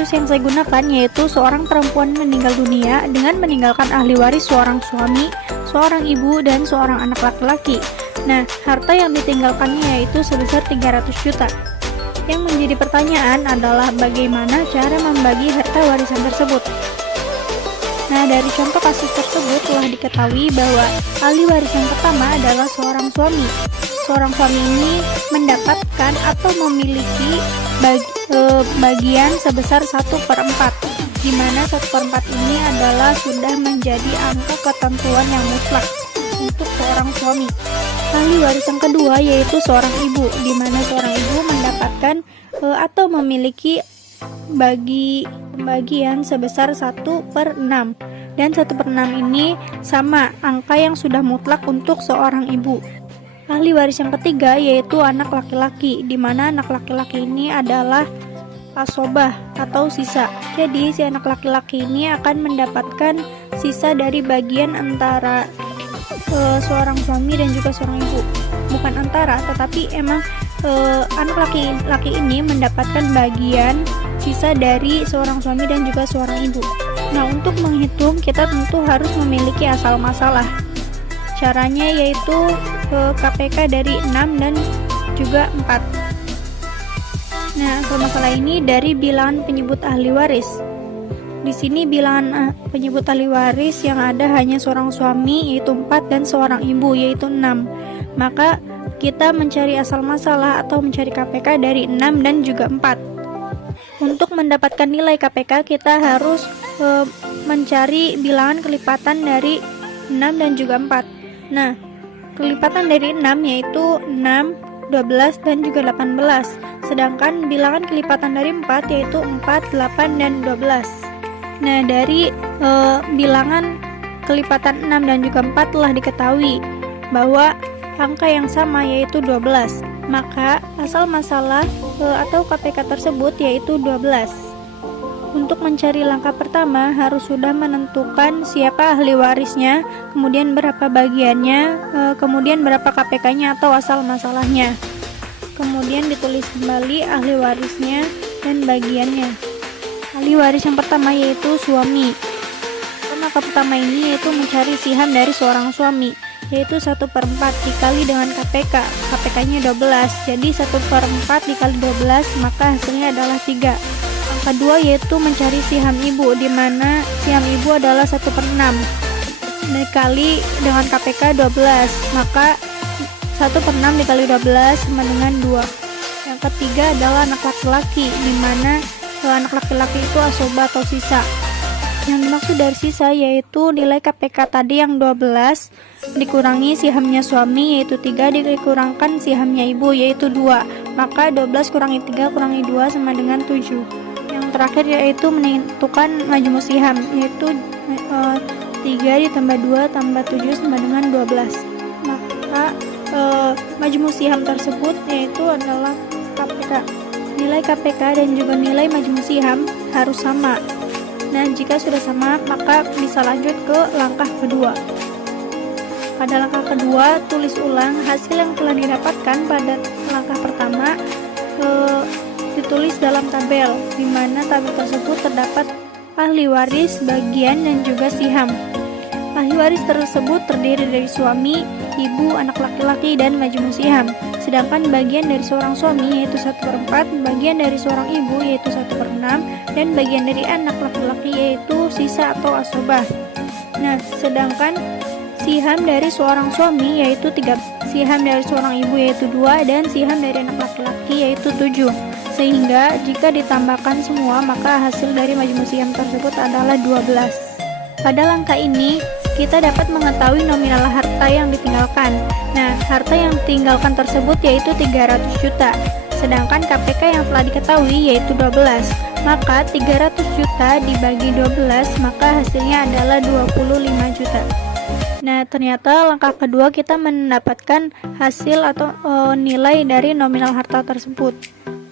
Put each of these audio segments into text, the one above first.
kasus yang saya gunakan yaitu seorang perempuan meninggal dunia dengan meninggalkan ahli waris seorang suami, seorang ibu, dan seorang anak laki-laki. Nah, harta yang ditinggalkannya yaitu sebesar 300 juta. Yang menjadi pertanyaan adalah bagaimana cara membagi harta warisan tersebut. Nah, dari contoh kasus tersebut telah diketahui bahwa ahli waris yang pertama adalah seorang suami. Seorang suami ini mendapatkan atau memiliki bagian sebesar 1/4, di mana 1/4 ini adalah sudah menjadi angka ketentuan yang mutlak untuk seorang suami. Ahli waris yang kedua yaitu seorang ibu, di mana seorang ibu mendapatkan atau memiliki bagian sebesar 1/6, dan 1/6 ini sama angka yang sudah mutlak untuk seorang ibu. Ahli waris yang ketiga yaitu anak laki-laki, di mana anak laki-laki ini adalah asobah atau sisa. Jadi si anak laki-laki ini akan mendapatkan sisa dari bagian antara seorang suami dan juga seorang ibu. Bukan antara, tetapi emang anak laki-laki ini mendapatkan bagian sisa dari seorang suami dan juga seorang ibu. Nah, untuk menghitung kita tentu harus memiliki asal masalah. Caranya yaitu KPK dari 6 dan juga 4. Nah, asal masalah ini dari bilangan penyebut ahli waris. Di sini bilangan penyebut ahli waris yang ada hanya seorang suami yaitu 4 dan seorang ibu yaitu 6. Maka kita mencari asal masalah atau mencari KPK dari 6 dan juga 4. Untuk mendapatkan nilai KPK kita harus mencari bilangan kelipatan dari 6 dan juga 4. Nah, kelipatan dari 6 yaitu 6, 12, dan juga 18. Sedangkan bilangan kelipatan dari 4 yaitu 4, 8, dan 12. Nah, dari bilangan kelipatan 6 dan juga 4 telah diketahui bahwa angka yang sama yaitu 12. Maka asal masalah atau KPK tersebut yaitu 12. Untuk mencari langkah pertama harus sudah menentukan siapa ahli warisnya, kemudian berapa bagiannya, kemudian berapa KPK-nya atau asal masalahnya. Kemudian ditulis kembali ahli warisnya dan bagiannya. Ahli waris yang pertama yaitu suami. Langkah pertama ini yaitu mencari siham dari seorang suami, yaitu 1/4 dikali dengan KPK. KPK-nya 12, jadi 1/4 dikali 12 maka hasilnya adalah 3. Kedua yaitu mencari siham ibu, di mana siham ibu adalah 1/6 dikali dengan KPK 12, maka 1/6 dikali 12 sama dengan 2. Yang ketiga adalah anak laki-laki, di mana anak laki-laki itu asobah atau sisa. Yang dimaksud dari sisa yaitu nilai KPK tadi yang 12 dikurangi sihamnya suami yaitu 3 dikurangkan sihamnya ibu yaitu 2, maka 12 kurangi 3 kurangi 2 sama dengan 7. Yang terakhir yaitu menentukan majmu siham, yaitu 3 ditambah 2 tambah 7 sama dengan 12. Maka majmu siham tersebut yaitu adalah KPK. Nilai KPK dan juga nilai majmu siham harus sama. Nah, jika sudah sama maka bisa lanjut ke langkah kedua. Pada langkah kedua, tulis ulang hasil yang telah didapatkan pada langkah pertama, ditulis dalam tabel, di mana tabel tersebut terdapat ahli waris, bagian, dan juga siham. Ahli waris tersebut terdiri dari suami, ibu, anak laki-laki, dan majmu siham. Sedangkan bagian dari seorang suami yaitu 1/4, bagian dari seorang ibu yaitu 1/6, dan bagian dari anak laki-laki yaitu sisa atau asobah. Nah, sedangkan siham dari seorang suami yaitu 3, siham dari seorang ibu yaitu 2, dan siham dari anak laki-laki yaitu 7. Sehingga jika ditambahkan semua maka hasil dari majmu siham tersebut adalah 12. Pada langkah ini kita dapat mengetahui nominal harta yang ditinggalkan. Nah, harta yang ditinggalkan tersebut yaitu 300 juta. Sedangkan KPK yang telah diketahui yaitu 12. Maka 300 juta dibagi 12 maka hasilnya adalah 25 juta. Nah, ternyata langkah kedua kita mendapatkan hasil atau nilai dari nominal harta tersebut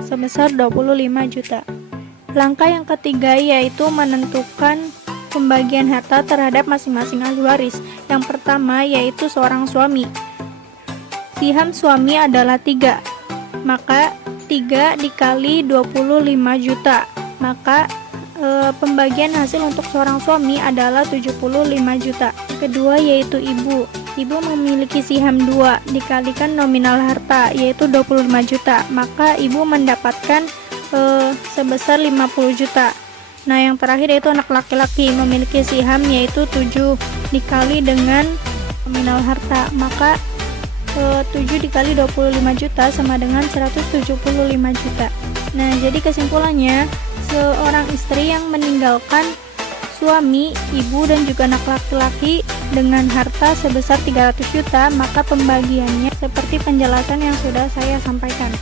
sebesar 25 juta. Langkah yang ketiga yaitu menentukan pembagian harta terhadap masing-masing ahli waris. Yang pertama yaitu seorang suami. Siham suami adalah 3, maka 3 dikali 25 juta maka pembagian hasil untuk seorang suami adalah 75 juta. Kedua yaitu ibu. Ibu memiliki siham 2 dikalikan nominal harta yaitu 25 juta, maka ibu mendapatkan sebesar 50 juta. Nah, yang terakhir yaitu anak laki-laki memiliki siham yaitu 7 dikali dengan nominal harta, maka 7 dikali 25 juta sama dengan 175 juta. Nah, jadi kesimpulannya, seorang istri yang meninggalkan suami, ibu, dan juga anak laki-laki dengan harta sebesar 300 juta, maka pembagiannya seperti penjelasan yang sudah saya sampaikan.